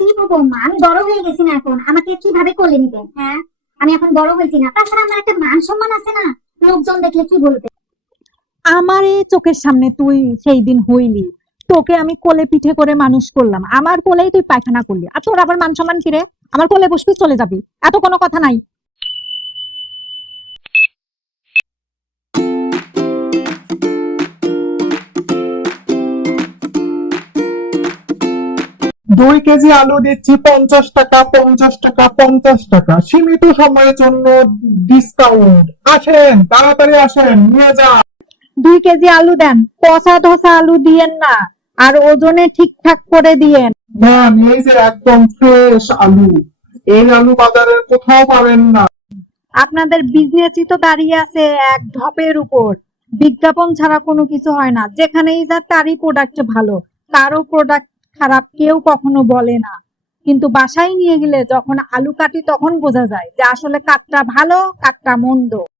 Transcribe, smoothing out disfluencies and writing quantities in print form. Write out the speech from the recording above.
কি বৌমা, আমি বড় হয়ে গেছি না এখন, আমাকে কিভাবে কোলে নিবেন? হ্যাঁ, আমি এখন বড় হয়েছি না, তাছাড়া আমার একটা মান সম্মান আছে না, লোকজন দেখলে কি বলবে? আমার এই চোখের সামনে তুই সেই দিন হইলি, তোকে আমি কোলে পিঠে করে মানুষ করলাম, আমার কোলেই তুই পায়খানা করলি, আর তোর আবার মান সম্মান কিরে? আমার কোলে বসবি, চলে যাবি, এত কোনো কথা নাই। 2 কেজি আলু দিচ্ছি 50 টাকা, 50 টাকা, 50 টাকা, সীমিত সময়ের জন্য ডিসকাউন্ট। আসেন, তাড়াতাড়ি আসেন, নিয়ে যান। 2 কেজি আলু দেন, পচা ধসা আলু দিয়েন না, আর ওজনে ঠিকঠাক করে দিয়েন। ম্যাম, এই যে একদম ফ্রেশ আলু, এই আলু বাজারের কোথাও পাবেন না। আপনাদের বিজনেসই তো দাঁড়িয়ে আছে এক ঢপের উপর, বিজ্ঞাপন ছাড়া কোনো কিছু হয় না, যেখানেই যা তারই প্রোডাক্ট ভালো, কারো প্রোডাক্ট খারাপ কেউ কখনো বলে না। কিন্তু বাসায় নিয়ে গেলে যখন আলু কাটি তখন বোঝা যায় যে আসলে কাঠটা ভালো কাঠটা মন্দ।